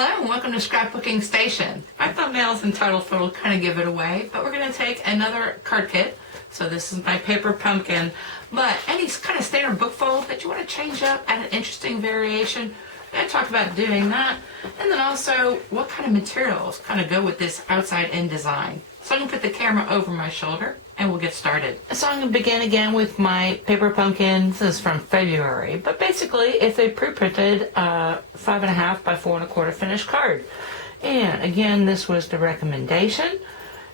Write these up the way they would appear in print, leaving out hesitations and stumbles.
Hello and welcome to Scrapbooking Station. My thumbnails and title photo will kind of give it away, but we're going to take another card kit. So this is my paper pumpkin, but any kind of standard book fold that you want to change up, add an interesting variation, we're going to talk about doing that. And then also what kind of materials kind of go with this outside-in design. So I'm going to put the camera over my shoulder and we'll get started. So I'm going to begin again with my paper pumpkin. This is from February, but basically it's a pre-printed 5.5 by 4.25 finished card. And again, this was the recommendation.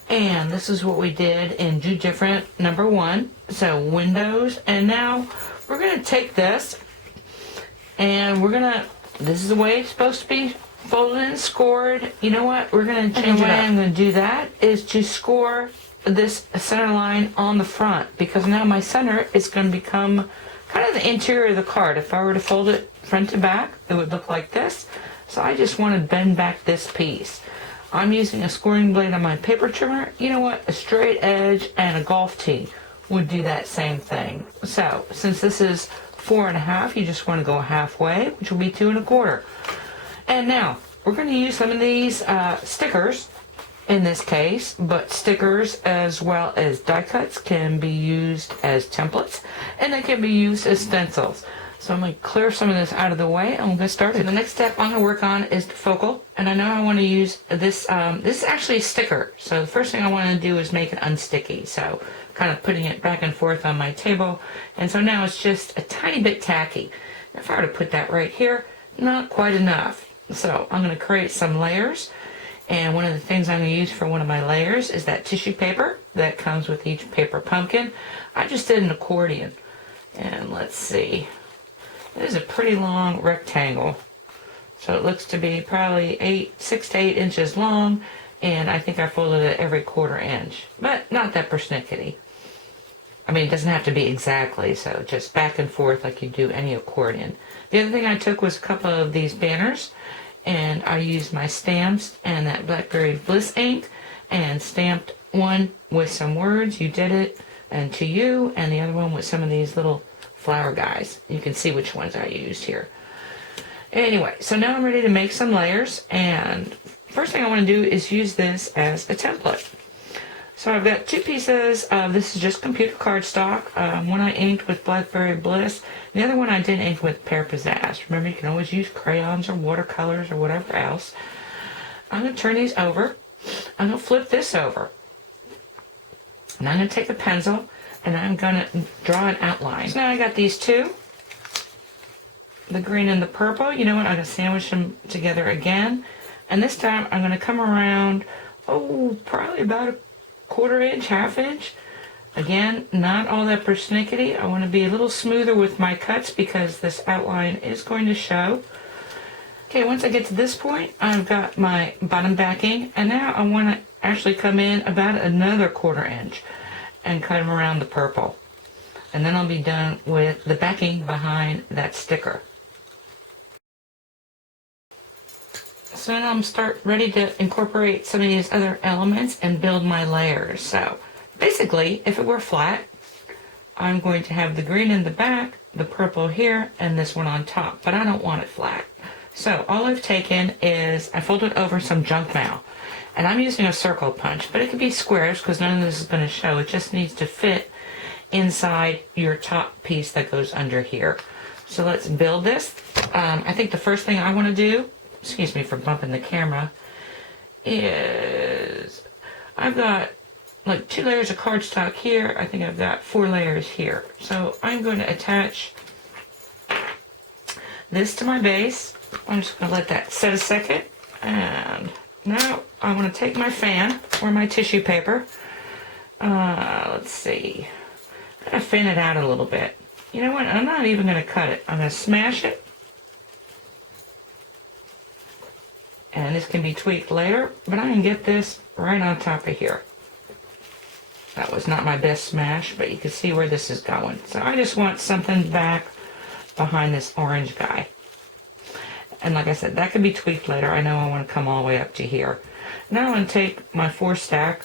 And this is what we did in Do Different number 1. So windows. And now we're going to take this and we're going to, this is the way it's supposed to be folded and scored. You know what? We're going to change it up. The way I'm going to do that is to score this center line on the front, because now my center is going to become kind of the interior of the card. If I were to fold it front to back, it would look like this. So I just want to bend back this piece. I'm using a scoring blade on my paper trimmer. You know what? A straight edge and a golf tee would do that same thing. So since this is 4.5, you just want to go halfway, which will be 2.25. And now we're going to use some of these stickers in this case, but stickers as well as die cuts can be used as templates, and they can be used as stencils. So I'm going to clear some of this out of the way and we'll get started. So the next step I'm going to work on is the focal, and I know I want to use this. This is actually a sticker, so the first thing I want to do is make it unsticky. So kind of putting it back and forth on my table, and so now it's just a tiny bit tacky. If I were to put that right here, not quite enough. So I'm going to create some layers. And one of the things I'm going to use for one of my layers is that tissue paper that comes with each paper pumpkin. I just did an accordion. And let's see. This is a pretty long rectangle. So it looks to be probably 6 to 8 inches long. And I think I folded it every 1/4 inch. But not that persnickety. I mean, it doesn't have to be exactly. So just back and forth like you do any accordion. The other thing I took was a couple of these banners. And I used my stamps and that Blackberry Bliss ink and stamped one with some words, "You did it," and "to you," and the other one with some of these little flower guys. You can see which ones I used here. Anyway, so now I'm ready to make some layers, and first thing I want to do is use this as a template. So I've got 2 pieces of, this is just computer cardstock. One I inked with Blackberry Bliss. The other one I did ink with Pear Pizzazz. Remember, you can always use crayons or watercolors or whatever else. I'm going to turn these over. I'm going to flip this over. And I'm going to take a pencil and I'm going to draw an outline. So now I got these 2. The green and the purple. You know what? I'm going to sandwich them together again. And this time I'm going to come around, probably about a 1/4 inch, 1/2 inch. Again, not all that persnickety. I want to be a little smoother with my cuts because this outline is going to show. Okay, once I get to this point, I've got my bottom backing, and now I want to actually come in about another 1/4 inch and cut them around the purple. And then I'll be done with the backing behind that sticker. So now I'm ready to incorporate some of these other elements and build my layers. So basically, if it were flat, I'm going to have the green in the back, the purple here, and this one on top. But I don't want it flat. So all I've taken is I folded over some junk mail. And I'm using a circle punch, but it could be squares because none of this is going to show. It just needs to fit inside your top piece that goes under here. So let's build this. I think the first thing I want to do, excuse me for bumping the camera, is I've got like 2 layers of cardstock here. I think I've got 4 layers here. So I'm going to attach this to my base. I'm just going to let that set a second. And now I want to take my fan or my tissue paper. Let's see. I'm going to fan it out a little bit. You know what? I'm not even going to cut it. I'm going to smash it. And this can be tweaked later, but I can get this right on top of here. That was not my best smash, but you can see where this is going. So I just want something back behind this orange guy. And like I said, that can be tweaked later. I know I want to come all the way up to here. Now I'm going to take my 4 stack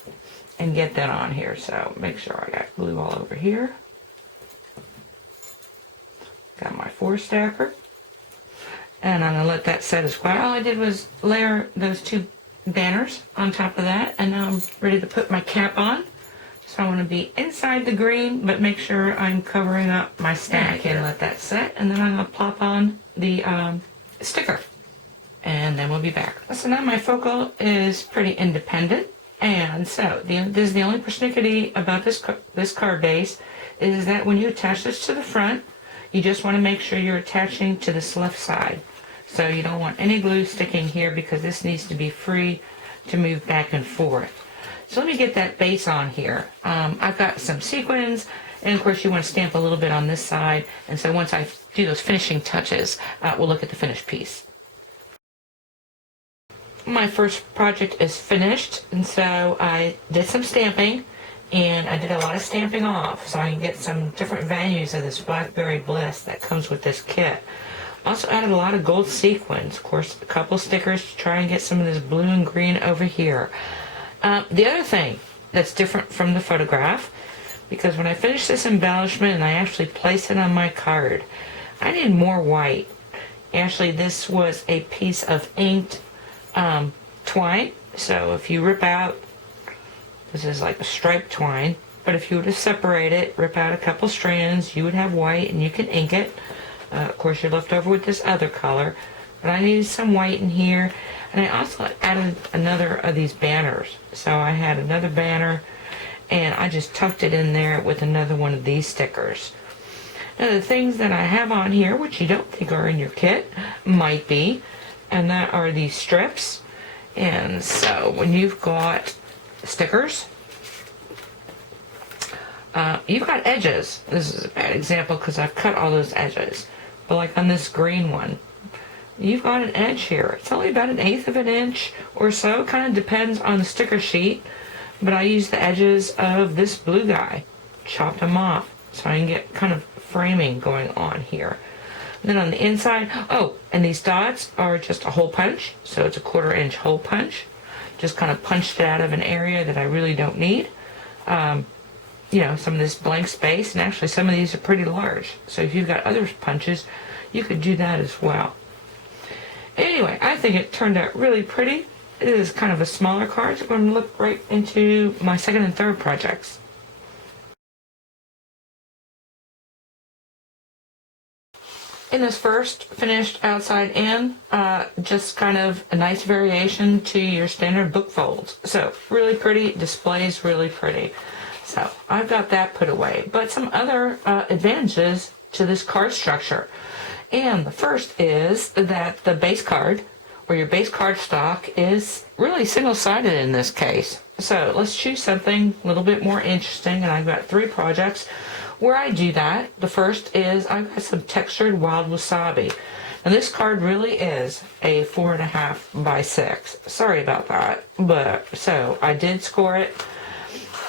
and get that on here. So make sure I got glue all over here. Got my 4 stacker. And I'm going to let that set as well. All I did was layer those two banners on top of that, and now I'm ready to put my cap on. So I want to be inside the green, but make sure I'm covering up my stack and let that set. And then I'm going to plop on the sticker, and then we'll be back. So now my focal is pretty independent, and so this is the only persnickety about this card base is that when you attach this to the front, you just want to make sure you're attaching to this left side. So you don't want any glue sticking here because this needs to be free to move back and forth. So let me get that base on here. I've got some sequins, and of course you want to stamp a little bit on this side. And so once I do those finishing touches, we'll look at the finished piece. My first project is finished, and so I did some stamping, and I did a lot of stamping off so I can get some different values of this Blackberry Bliss that comes with this kit. Also added a lot of gold sequins, of course a couple stickers to try and get some of this blue and green over here. The other thing that's different from the photograph, because when I finish this embellishment and I actually place it on my card, I need more white. Actually, this was a piece of inked twine, so if you rip out, this is like a striped twine, but if you were to separate it, rip out a couple strands, you would have white and you can ink it. Of course, you're left over with this other color, but I needed some white in here. And I also added another of these banners. So I had another banner, and I just tucked it in there with another one of these stickers. Now the things that I have on here, which you don't think are in your kit, might be, and that are these strips. And so when you've got stickers, you've got edges. This is a bad example because I've cut all those edges. But like on this green one, you've got an edge here. It's only about 1/8 of an inch or so. Kind of depends on the sticker sheet. But I used the edges of this blue guy. Chopped them off so I can get kind of framing going on here. And then on the inside, oh, and these dots are just a hole punch. So it's a 1/4 inch hole punch. Just kind of punched it out of an area that I really don't need. You know, some of this blank space, and actually some of these are pretty large. So if you've got other punches, you could do that as well. Anyway, I think it turned out really pretty. It is kind of a smaller card, so I'm going to look right into my second and third projects. In this first, finished outside in, just kind of a nice variation to your standard book folds. So really pretty, displays really pretty. So I've got that put away. But some other advantages to this card structure. And the first is that the base card, or your base cardstock, is really single-sided in this case. So let's choose something a little bit more interesting, and I've got 3 projects where I do that. The first is I've got some textured wild wasabi. And this card really is a 4.5 by 6. Sorry about that. But so I did score it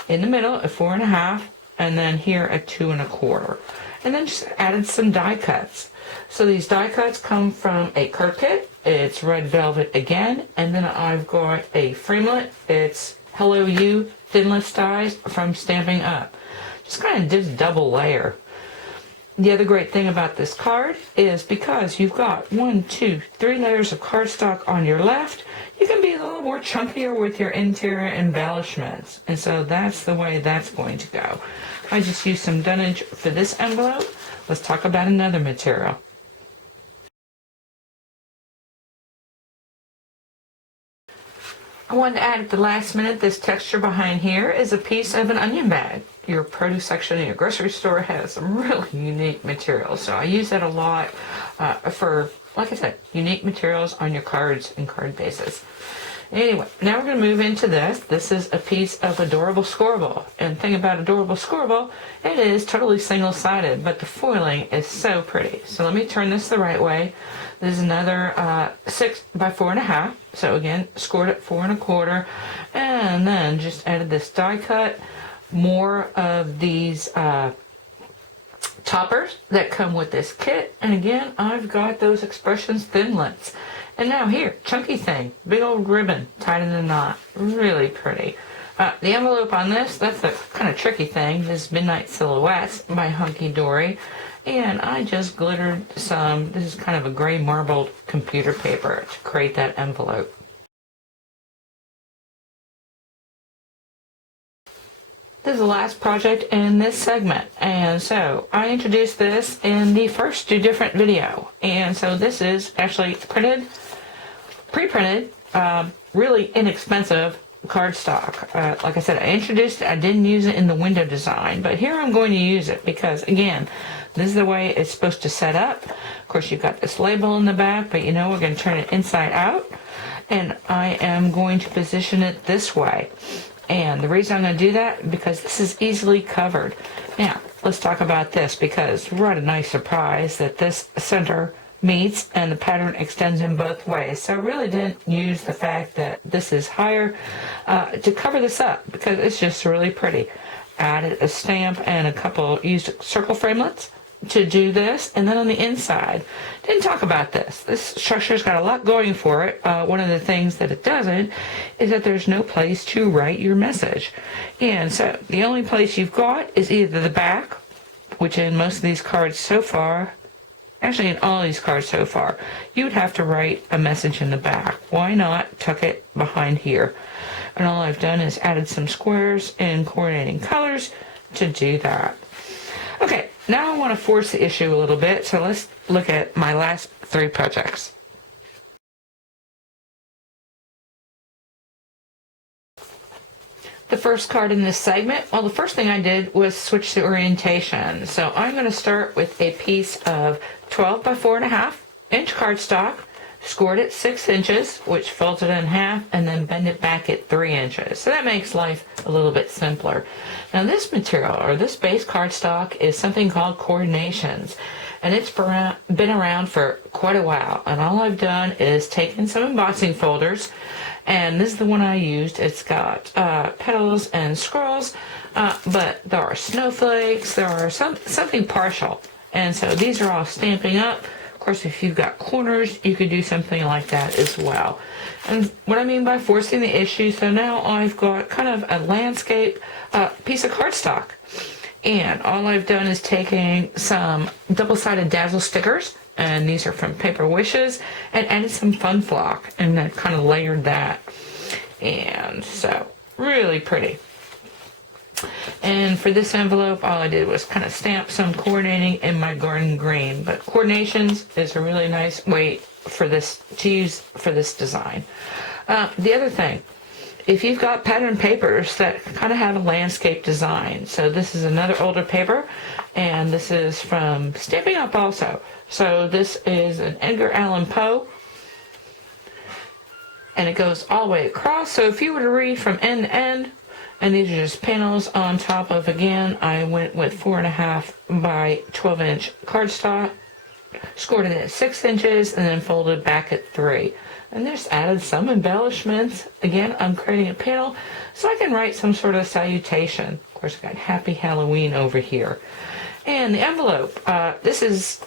in the middle at 4.5, and then here at 2 1/4. And then just added some die cuts. So these die cuts come from a card kit. It's red velvet again, and then I've got a framelit. It's Hello You thin lift dies from Stamping Up. Just kind of did a double layer. The other great thing about this card is because you've got 1, 2, 3 layers of cardstock on your left, you can be a little more chunkier with your interior embellishments. And so that's the way that's going to go. I just used some dunnage for this envelope. Let's talk about another material. I wanted to add at the last minute, this texture behind here is a piece of an onion bag. Your produce section in your grocery store has some really unique materials. So I use that a lot for, like I said, unique materials on your cards and card bases. Anyway, now we're going to move into this. This is a piece of Adorable Scorable. And the thing about Adorable Scorable, it is totally single-sided, but the foiling is so pretty. So let me turn this the right way. This is another 6 by 4.5. So again, scored at 4 1/4. And then just added this die cut. More of these toppers that come with this kit. And again, I've got those Expressions thinlits. And now here, chunky thing, big old ribbon tied in a knot, really pretty. The envelope on this, that's the kind of tricky thing, is Midnight Silhouettes by Hunky Dory. And I just glittered some, this is kind of a gray marbled computer paper to create that envelope. This is the last project in this segment, and so I introduced this in the first 2 different video. And so this is actually pre-printed, really inexpensive cardstock. Like I said, I introduced it, I didn't use it in the window design, but here I'm going to use it because, again, this is the way it's supposed to set up. Of course, you've got this label in the back, but you know we're going to turn it inside out, and I am going to position it this way. And the reason I'm going to do that, because this is easily covered. Now, let's talk about this, because what a nice surprise that this center meets and the pattern extends in both ways. So I really didn't use the fact that this is higher to cover this up, because it's just really pretty. Added a stamp and a couple used circle framelits to do this, and then on the inside, didn't talk about this. This structure's got a lot going for it. One of the things that it doesn't is that there's no place to write your message. And so the only place you've got is either the back, which in most of these cards so far, actually in all these cards so far, you would have to write a message in the back. Why not tuck it behind here? And all I've done is added some squares in coordinating colors to do that. Okay, now I want to force the issue a little bit, so let's look at my last 3 projects. The first card in this segment, well, the first thing I did was switch the orientation. So I'm going to start with a piece of 12 by 4.5 inch cardstock, scored at 6 inches, which folds it in half, and then bend it back at 3 inches. So that makes life a little bit simpler. Now this material, or this base cardstock, is something called Coordinations, and it's been around for quite a while. And all I've done is taken some embossing folders, and this is the one I used. It's got petals and scrolls, but there are snowflakes, there are something partial. And so these are all stamping up. Of course, if you've got corners, you could do something like that as well. And what I mean by forcing the issue, so now I've got kind of a landscape piece of cardstock. And all I've done is taking some double-sided Dazzle stickers, and these are from Paper Wishes, and added some Fun Flock, and then kind of layered that. And so, really pretty. And for this envelope, all I did was kind of stamp some coordinating in my garden green. But Coordinations is a really nice way for this to use for this design. The other thing, if you've got pattern papers that kind of have a landscape design, so this is another older paper, and this is from Stampin' Up! Also. So this is an Edgar Allan Poe, and it goes all the way across. So if you were to read from end to end, and these are just panels on top of, again, I went with 4.5 by 12 inch cardstock, scored it at 6 inches, and then folded back at 3. And just added some embellishments. Again, I'm creating a panel so I can write some sort of salutation. Of course, I've got Happy Halloween over here. And the envelope, this is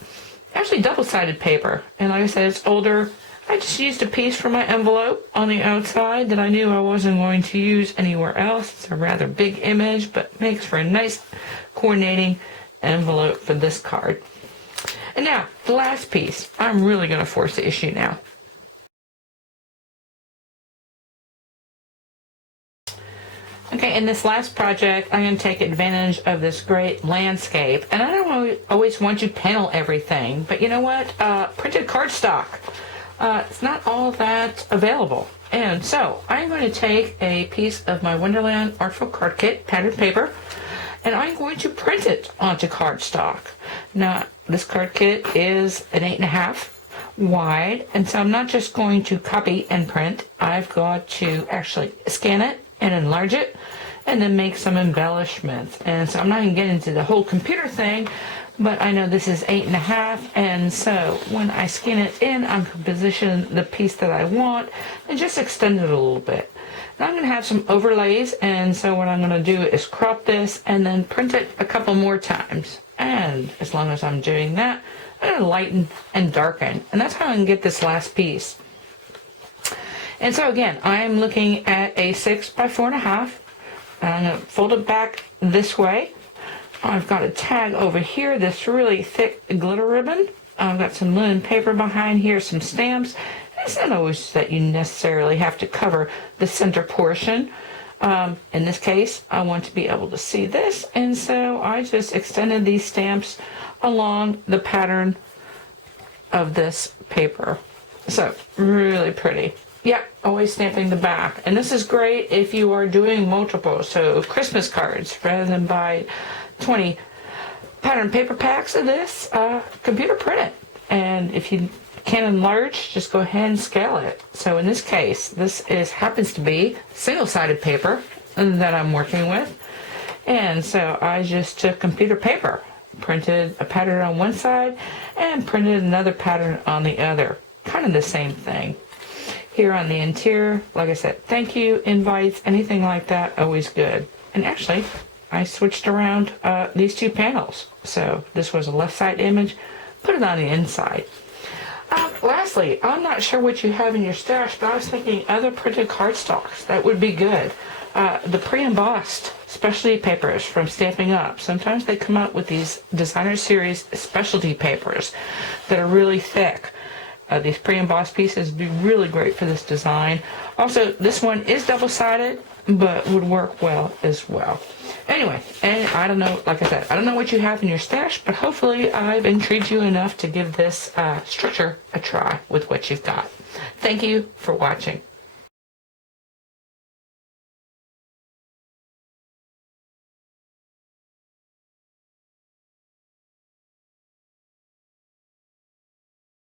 actually double-sided paper. And like I said, it's older. I just used a piece for my envelope on the outside that I knew I wasn't going to use anywhere else. It's a rather big image, but makes for a nice coordinating envelope for this card. And now, the last piece. I'm really going to force the issue now. Okay, in this last project, I'm going to take advantage of this great landscape. And I don't always want to panel everything, but you know what? Printed cardstock. It's not all that available. And so I'm going to take a piece of my Wonderland Artful Card Kit patterned paper, and I'm going to print it onto cardstock. Now, this card kit is an 8.5 wide, and so I'm not just going to copy and print. I've got to actually scan it and enlarge it, and then make some embellishments. And so I'm not going to get into the whole computer thing, but I know this is 8.5, and so when I scan it in, I'm going to position the piece that I want and just extend it a little bit. Now I'm going to have some overlays, and so what I'm going to do is crop this and then print it a couple more times. And as long as I'm doing that, I'm going to lighten and darken, and that's how I can get this last piece. And so again, I'm looking at a 6 by 4.5 And I'm going to fold it back this way. I've got a tag over here, this really thick glitter ribbon. I've got some linen paper behind here, some stamps. It's not always that you necessarily have to cover the center portion. In this case, I want to be able to see this, and so I just extended these stamps along the pattern of this paper. So, really pretty. Yeah, always stamping the back. And this is great if you are doing multiple, so Christmas cards, rather than buy 20 pattern paper packs of this, computer print it. And if you can enlarge, just go ahead and scale it. So in this case, this happens to be single-sided paper that I'm working with. And so I just took computer paper, printed a pattern on one side, and printed another pattern on the other. Kind of the same thing. Here on the interior, like I said, thank you, invites, anything like that, always good. And actually, I switched around these two panels. So this was a left side image, put it on the inside. Lastly, I'm not sure what you have in your stash, but I was thinking other printed cardstocks. That would be good. The pre-embossed specialty papers from Stamping Up. Sometimes they come out with these designer series specialty papers that are really thick. These pre-embossed pieces would be really great for this design. Also, this one is double-sided, but would work well as well. Anyway, and I don't know, like I said, I don't know what you have in your stash, but hopefully I've intrigued you enough to give this structure a try with what you've got. Thank you for watching.